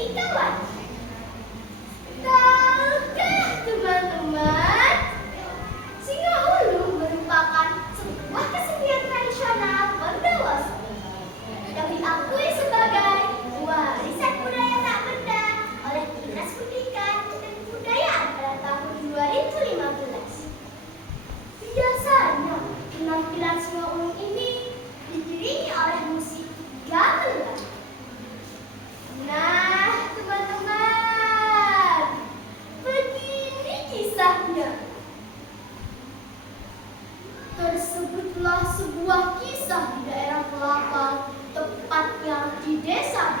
fisikawan. Tahukah teman-teman, singa ulung merupakan sebuah kesenian tradisional pendewasa yang diakui sebagai warisan budaya tak benda oleh Dinas Pendidikan dan Kebudayaan pada tahun 2015. Biasanya, penampilan singa ulung ini diiringi oleh musik gamelan. Nah, teman-teman, begini kisahnya. Tersebutlah sebuah kisah di daerah Kelapa, tepatnya di desa.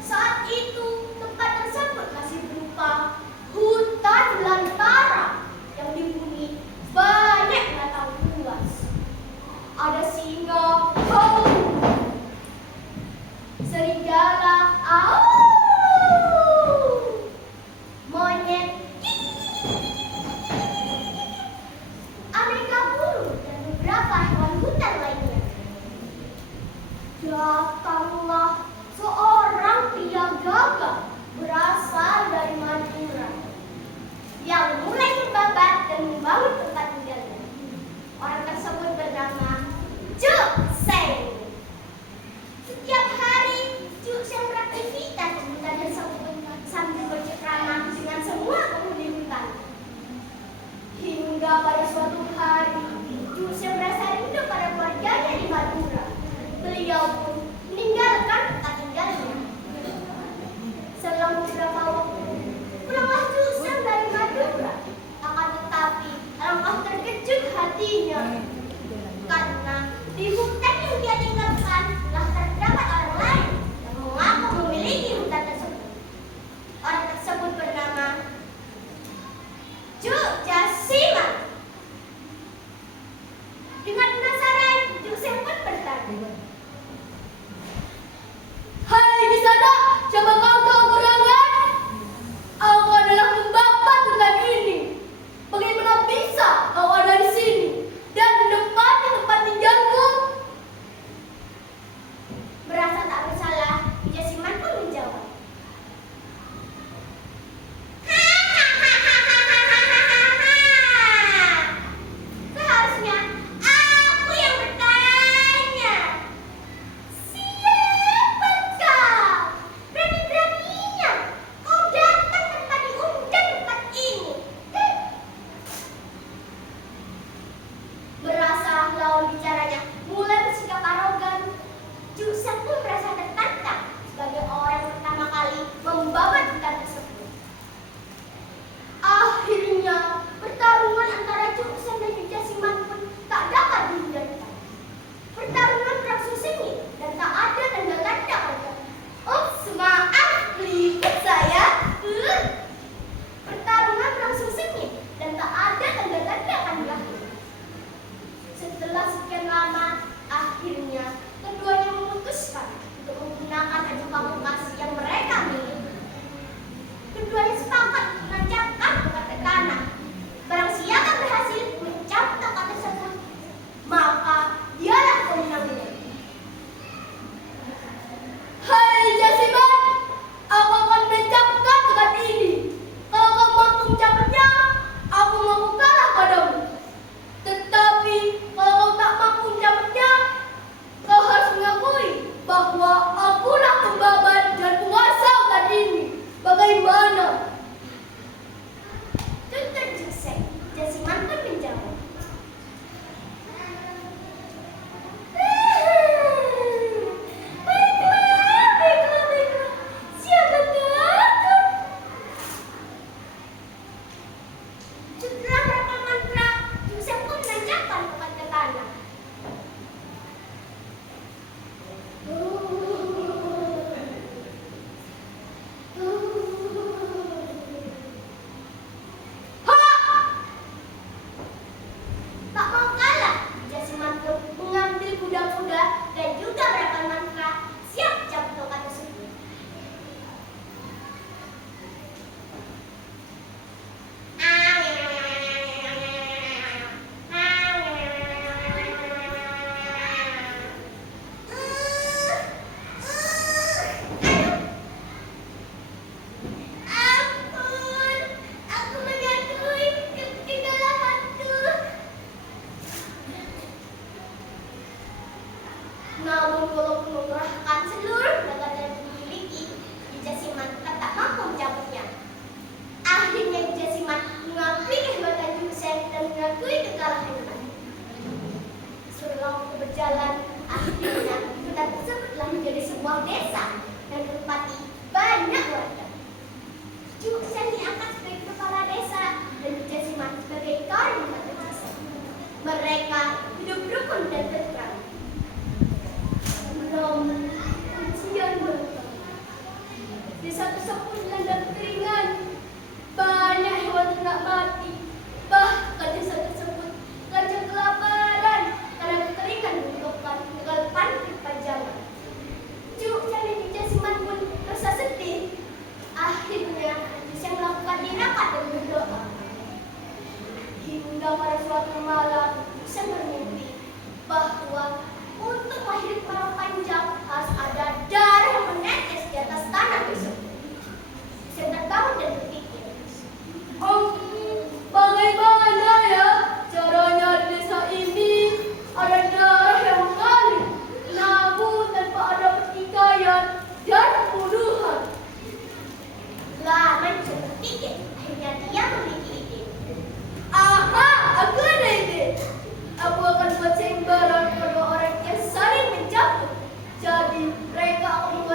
Saat itu, tempat tersebut masih berupa hutan belantara yang dihuni banyak binatang buas. Ada singa, serigala, monyet, aneka burung, dan beberapa hewan hutan lainnya. Datanglah seorang pria gagah berasal dari Madura yang mulai membabat dan membangun tempat tinggalnya. Orang tersebut bernama Cuk Seng. Setiap hari, Cuk Seng beraktivitas di hutan tersebut sambil bercengkrama dengan semua penghuni hutan. Hingga pada suatu hari, Cuk Seng merasa rindu pada keluarganya di Madura. Beliau pun meninggalkan tempat tinggalnya. Selang beberapa waktu, pulanglah Cuk Seng dari Madura. Akan tetapi, alangkah terkejut hatinya karena di hutan yang dia tinggalkan telah terdapat orang lain yang mengaku memiliki hutan tersebut. Orang tersebut bernama Cuk Jasiman. Dengan penasaran, Cuk Seng pun bertanya, "Hai Kisana, siapa kau gerangan? Aku adalah pembabat hutan ini. Bagaimana bisa kau ada di sini dan menempati tempat tinggalku?" Merasa tak bersalah, Jasiman pun menjawab, "Seharusnya aku yang bertanya. Siapa kau? Berani-beraninya kau datang tanpa diundang tempat ini." Merasa lawan bicaranya mulai bersikap arogan, Cuk Seng pun merasa tertantang sebagai orang yang pertama kali membabat hutan tersebut. Akhirnya, pertarungan antara Cuk Seng dan Jasiman pun tak dapat dihindarkan. Pertarungan berlangsung sengit dan tak ada tanda-tanda pada. Maaf, ikut saya. Pertarungan berlangsung sengit dan tak ada tanda-tanda akan berakhir. Setelah sekian lama, akhirnya keduanya memutuskan untuk menggunakan adu pamungkas yang mereka miliki. Keduanya sepakat menancapkan tongkat ke tanah. Barang siapa berhasil mencap tongkat tersebut, maka dialah pemenangnya. "Hai Jasiman, aku akan menancapkan tongkat ini. Kalau kau mampu mencapatnya, aku mampu kalah padamu. Tetapi kalau kau tak mampu mencapatnya, kau harus mengakui bahwa akulah pembabat dan penguasa hutan ini. Bagaimana?" Tutur Cuk Seng, Jasiman pun menjawab, "Baiklah. Siapa takut?" Setelah berapa mantra, Cuk Seng pun menancapkan tongkat ke tanah. sebuah desa dan ditempati banyak warga. Cucu saya diangkat sebagai kepala desa dan Cucu Siman sebagai koordinator desa. Mereka hidup rukun dan tentram. Namun ujian datang. Desa tersebut dilanda kekeringan. Banyak hewan ternak mati. Bahkan desa tersebut raja kelaparan karena kekeringan menyebabkan kegelapan berkepanjangan. Cucu dan Cucu Siman pun rasa sedih. Akhirnya bisa melakukan tirakat dan berdoa. Hingga pada suatu malam bisa bermimpi bahwa untuk lahir para panjang harus ada darah yang menetes di atas tanah besok. Saya terbangun dan berpikir, bagaimana ya caranya di desa ini ada darah yang mengalir, namun tanpa ada pertikaian dan pembunuhan. Laman coba berpikir, akhirnya dia memiliki ide. Aha, aku ada ide. Aku akan buat sayembara kepada orang yang saling menjatuh. Jadi mereka akan